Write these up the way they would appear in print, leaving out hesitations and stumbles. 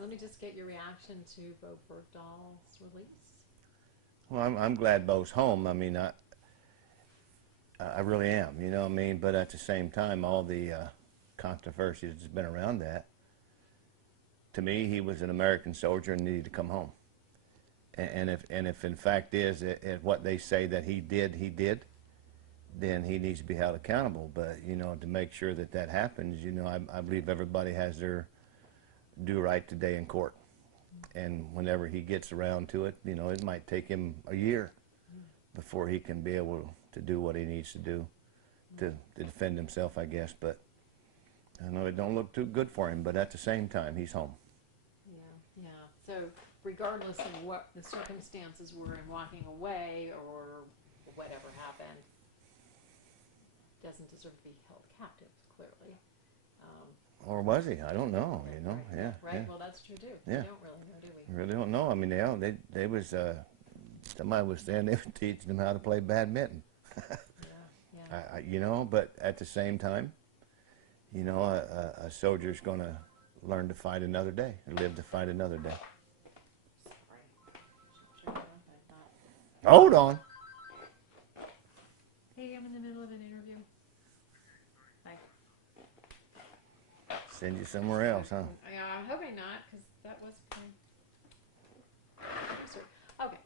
let me just get your reaction to Bowe Bergdahl's release. Well, I'm glad Bo's home. I mean, I really am, you know what I mean? But at the same time, all the controversy that's been around that, to me, he was an American soldier and needed to come home. And if in fact is what they say that he did, then he needs to be held accountable. But, you know, to make sure that that happens, you know, I believe everybody has their due right today in court. And whenever he gets around to it, you know, it might take him a year before he can be able to do what he needs to do to defend himself, I guess. But I know it don't look too good for him, but at the same time, he's home. Yeah, yeah. So regardless of what the circumstances were in walking away or whatever happened, doesn't deserve to be held captive, clearly. Or was he? I don't know, you know. Right, Yeah. right. Yeah. Well, that's true, too. Yeah. We don't really know, do we? Really don't know. I mean, they was, somebody was saying they were teaching them how to play badminton. Yeah. You know, but at the same time, you know, a soldier's going to learn to fight another day, live to fight another day. Sorry. Hold on. Hey, I'm in the middle of an interview. Hi. Send you somewhere else, huh? Yeah, I'm hoping not, because that was okay.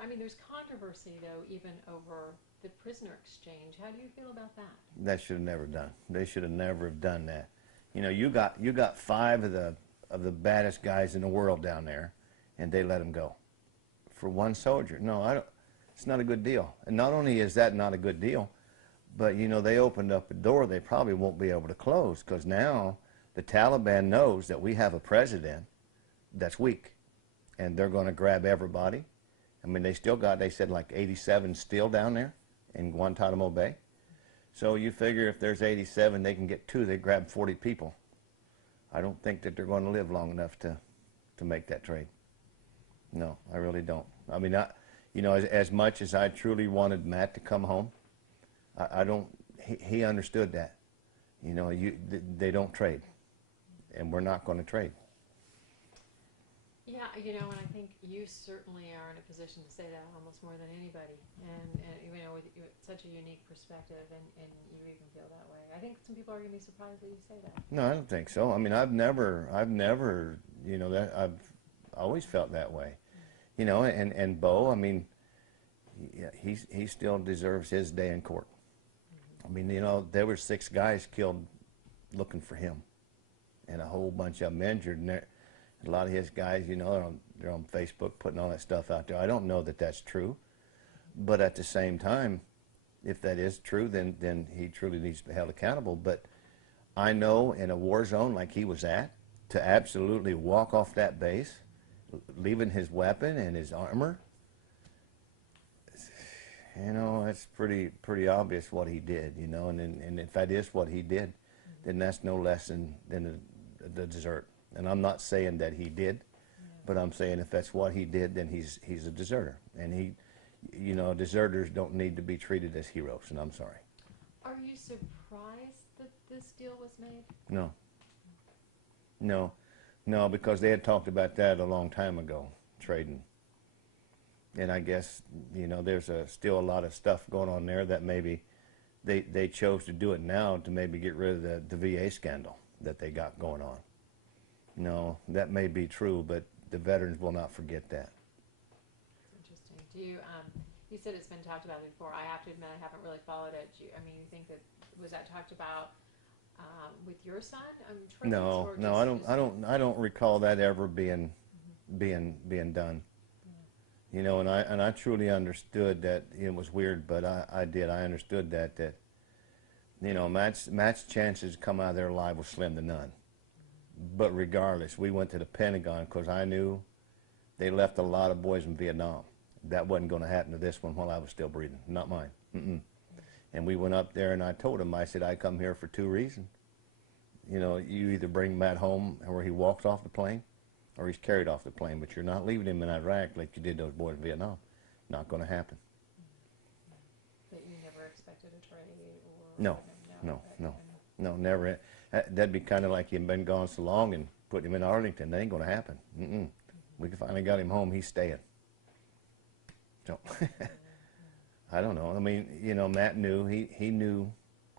I mean, there's controversy though, even over the prisoner exchange. How do you feel about that? That should have never done. They should have never have done that. You know, you got 5 of the baddest guys in the world down there, and they let them go for one soldier. No, I don't. It's not a good deal. And not only is that not a good deal, but you know they opened up a door they probably won't be able to close, because now the Taliban knows that we have a president that's weak, and they're going to grab everybody. I mean, they said like 87 still down there in Guantanamo Bay. So you figure if there's 87, they can get 2, they grab 40 people. I don't think that they're going to live long enough to make that trade. No, I really don't. I mean, you know, as much as I truly wanted Matt to come home, I don't, he understood that. You know, they don't trade, and we're not going to trade. Yeah, you know, and I think you certainly are in a position to say that almost more than anybody. And you know, with such a unique perspective, and you even feel that way. I think some people are going to be surprised that you say that. No, I don't think so. I mean, I've never, you know, that I've always felt that way. You know, and Bowe, I mean, he still deserves his day in court. I mean, you know, there were 6 guys killed looking for him, and a whole bunch of them injured. And a lot of his guys, you know, they're on Facebook putting all that stuff out there. I don't know that that's true, but at the same time, if that is true, then he truly needs to be held accountable. But I know in a war zone like he was at, to absolutely walk off that base, leaving his weapon and his armor, you know, it's pretty obvious what he did, you know. And if that is what he did, then that's no less than the desert. And I'm not saying that he did, but I'm saying if that's what he did, then he's a deserter. And you know, deserters don't need to be treated as heroes, and I'm sorry. Are you surprised that this deal was made? No, because they had talked about that a long time ago, trading. And I guess, you know, there's still a lot of stuff going on there that maybe they chose to do it now to maybe get rid of the VA scandal that they got going on. No, that may be true, but the veterans will not forget that. Interesting. Do you, you said it's been talked about before. I have to admit I haven't really followed it. I mean, you think that, was that talked about with your son? No, I don't recall that ever being done. You know, and I truly understood that. It was weird, but I understood that you know, Matt's chances to come out of there alive was slim to none. But regardless, we went to the Pentagon because I knew they left a lot of boys in Vietnam. That wasn't going to happen to this one while I was still breathing, not mine. And we went up there, and I told him, I said, I come here for 2 reasons. You know, you either bring Matt home where he walks off the plane, or he's carried off the plane, but you're not leaving him in Iraq like you did those boys in Vietnam. Not going to happen. But you never expected a trade? Or No, never. That'd be kind of like he'd been gone so long and put him in Arlington. That ain't going to happen. We finally got him home. He's staying. So, I don't know. I mean, you know, Matt knew. He knew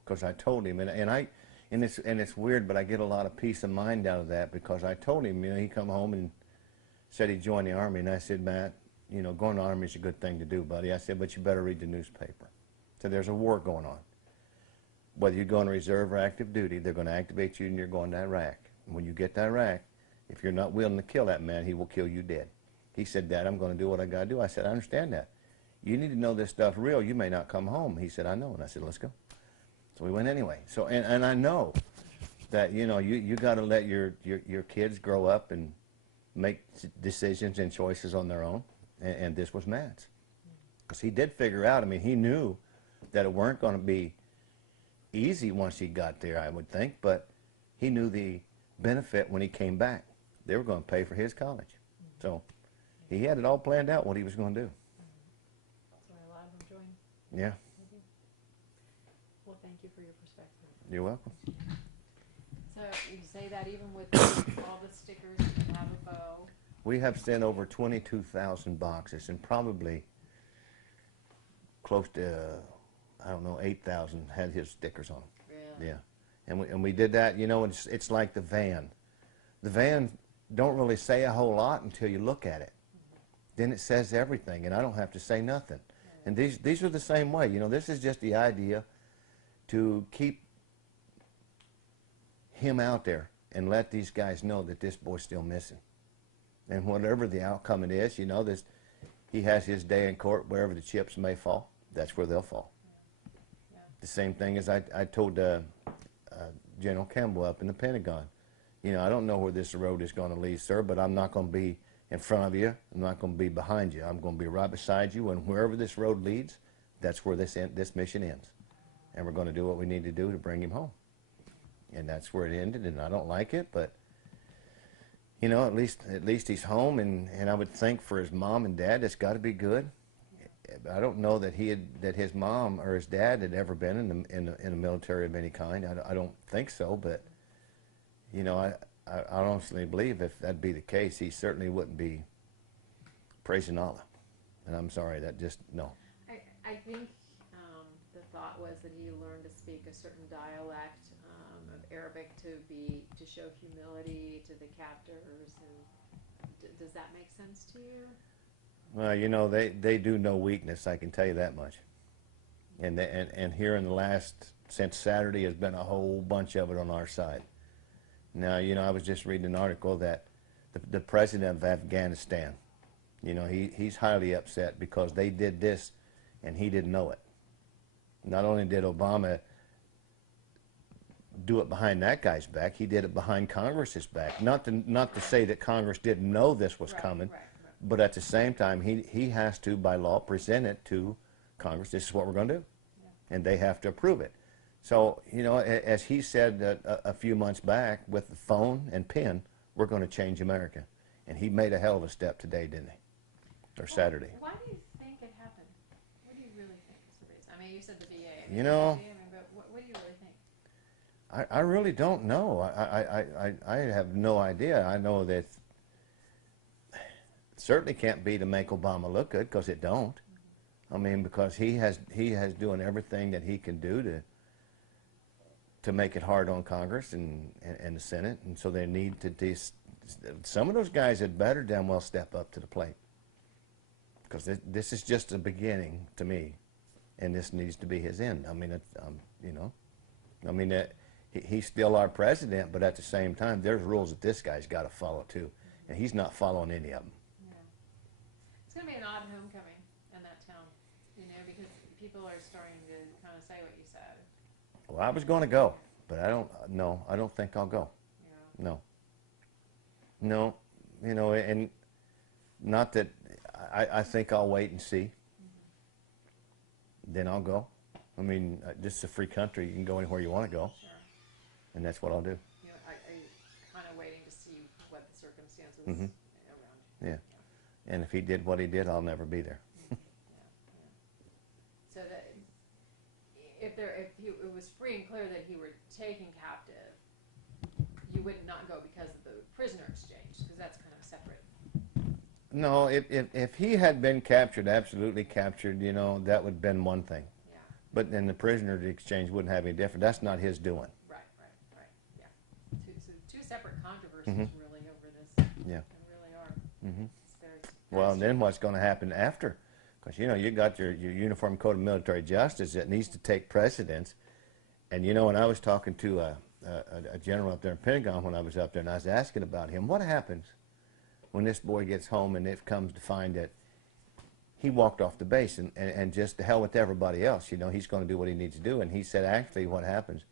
because I told him. And it's weird, but I get a lot of peace of mind out of that because I told him, you know, he come home and said he joined the Army. And I said, Matt, you know, going to the Army is a good thing to do, buddy. I said, but you better read the newspaper. So there's a war going on. Whether you go on reserve or active duty, they're going to activate you and you're going to Iraq. And when you get to Iraq, if you're not willing to kill that man, he will kill you dead. He said, Dad, I'm going to do what I got to do. I said, I understand that. You need to know this stuff real. You may not come home. He said, I know. And I said, let's go. So we went anyway. So, and I know that, you know, you got to let your kids grow up and make decisions and choices on their own. And this was Matt's. Because he did figure out, I mean, he knew that it weren't going to be easy once he got there, I would think, but he knew the benefit when he came back. They were going to pay for his college. So he had it all planned out what he was going to do. That's why a lot of them join. Yeah. Well, thank you for your perspective. You're welcome. So you say that even with all the stickers you have a bow. We have sent over 22,000 boxes and probably close to, I don't know, 8,000 had his stickers on them. Really? Yeah. And we did that, you know, it's like the van. The van don't really say a whole lot until you look at it. Then it says everything, and I don't have to say nothing. And these are the same way. You know, this is just the idea to keep him out there and let these guys know that this boy's still missing. And whatever the outcome it is, you know, he has his day in court. Wherever the chips may fall, that's where they'll fall. Yeah. The same thing as I told General Campbell up in the Pentagon. You know, I don't know where this road is going to lead, sir, but I'm not going to be in front of you. I'm not going to be behind you. I'm going to be right beside you, and wherever this road leads, that's where this mission ends. And we're going to do what we need to do to bring him home. And that's where it ended, and I don't like it, but you know, at least he's home, and I would think for his mom and dad, it's got to be good. I don't know that that his mom or his dad had ever been in the military of any kind. I don't think so, but you know, I honestly believe if that'd be the case, he certainly wouldn't be praising Allah. And I'm sorry, that just no. I think the thought was that he learned to speak a certain dialect of Arabic to show humility to the captors. And does that make sense to you? Well, you know, they do know weakness, I can tell you that much. And here in the last, since Saturday, has been a whole bunch of it on our side. Now, you know, I was just reading an article that the president of Afghanistan, you know, he's highly upset because they did this and he didn't know it. Not only did Obama do it behind that guy's back, he did it behind Congress's back. Not to say that Congress didn't know this was coming, right. But at the same time, he has to, by law, present it to Congress. This is what we're going to do. Yeah. And they have to approve it. So, you know, as he said a few months back, with the phone and pen, we're going to change America. And he made a hell of a step today, didn't he? Or Saturday. Why do you think it happened? What do you really think is the reason? I mean, you said the VA. I mean, you know, but what do you really think? I really don't know. I have no idea. I know that it certainly can't be to make Obama look good, because it don't. I mean, because he has doing everything that he can do to make it hard on Congress and the Senate, and so they need to some of those guys had better damn well step up to the plate, because this is just a beginning to me, and this needs to be his end. I mean, you know, I mean he's still our president, but at the same time, there's rules that this guy's got to follow too, and he's not following any of them. Yeah. It's going to be an odd homecoming in that town, you know, because people are starting to kind of say what you said. Well, I was going to go, but I don't think I'll go. Yeah. No, you know, and not that I think I'll wait and see. Mm-hmm. Then I'll go. I mean, this is a free country. You can go anywhere you want to go. Sure. And that's what I'll do. You know, are you kind of waiting to see what the circumstances mm-hmm. around you? Yeah. And if he did what he did, I'll never be there. Yeah. So that if it was free and clear that he were taken captive, would not go because of the prisoner exchange, because that's kind of separate. No, if he had been captured, absolutely captured, you know, that would have been one thing. Yeah. But then the prisoner exchange wouldn't have any different. That's not his doing. Right. Yeah. Two separate controversies really over this. Yeah. They really are. Mm-hmm. It's very Well, and then what's going to happen after? Because, you know, you got your Uniform Code of Military Justice that needs to take precedence. And, you know, when I was talking to a general up there in Pentagon when I was up there, and I was asking about him, what happens when this boy gets home and it comes to find that he walked off the base and just to hell with everybody else, you know, he's going to do what he needs to do. And he said actually what happens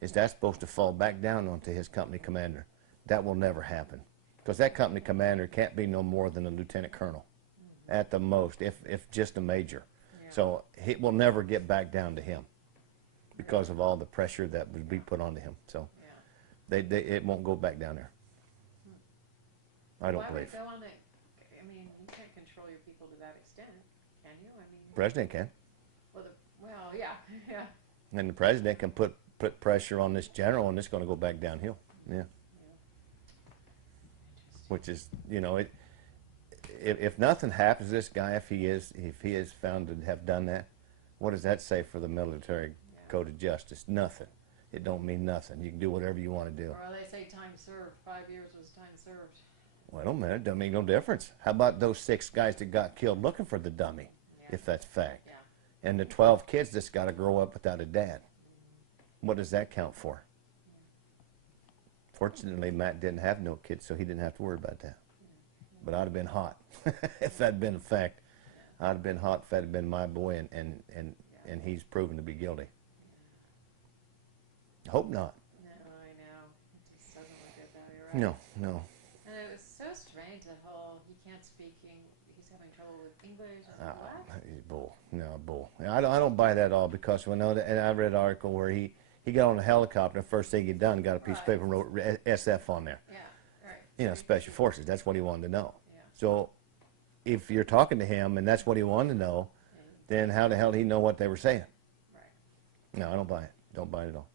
is that's supposed to fall back down onto his company commander. That will never happen. Because that company commander can't be no more than a lieutenant colonel at the most, if just a major. Yeah. So it will never get back down to him because of all the pressure that would be put onto him. So it won't go back down there. I don't believe. Why would it go on that? I mean, you can't control your people to that extent, can you? I mean, The president can. Well, yeah. And the president can put pressure on this general, and it's going to go back downhill. Yeah. Which is, you know, if nothing happens to this guy, if he is found to have done that, what does that say for the military code of justice? Nothing. It don't mean nothing. You can do whatever you want to do. Or they say time served. 5 years was time served. Well, it don't matter. It doesn't make no difference. How about those 6 guys that got killed looking for the dummy, if that's fact? Yeah. And the 12 kids that's got to grow up without a dad. What does that count for? Fortunately, Matt didn't have no kids, so he didn't have to worry about that. But I'd have been hot if that had been a fact. I'd have been hot if that had been my boy, and he's proven to be guilty. Hope not. No, I know. It just doesn't look good that way, right? No. And it was so strange, that whole, he can't speak, he's having trouble with English. I was like, what? He's bull. No, bull. I don't buy that at all because when and I read an article where he got on a helicopter, the first thing he done, got a piece of paper and wrote SF on there. Yeah, right. You know, Special Forces. That's what he wanted to know. Yeah. So if you're talking to him and that's what he wanted to know, then how the hell did he know what they were saying? Right. No, I don't buy it. Don't buy it at all.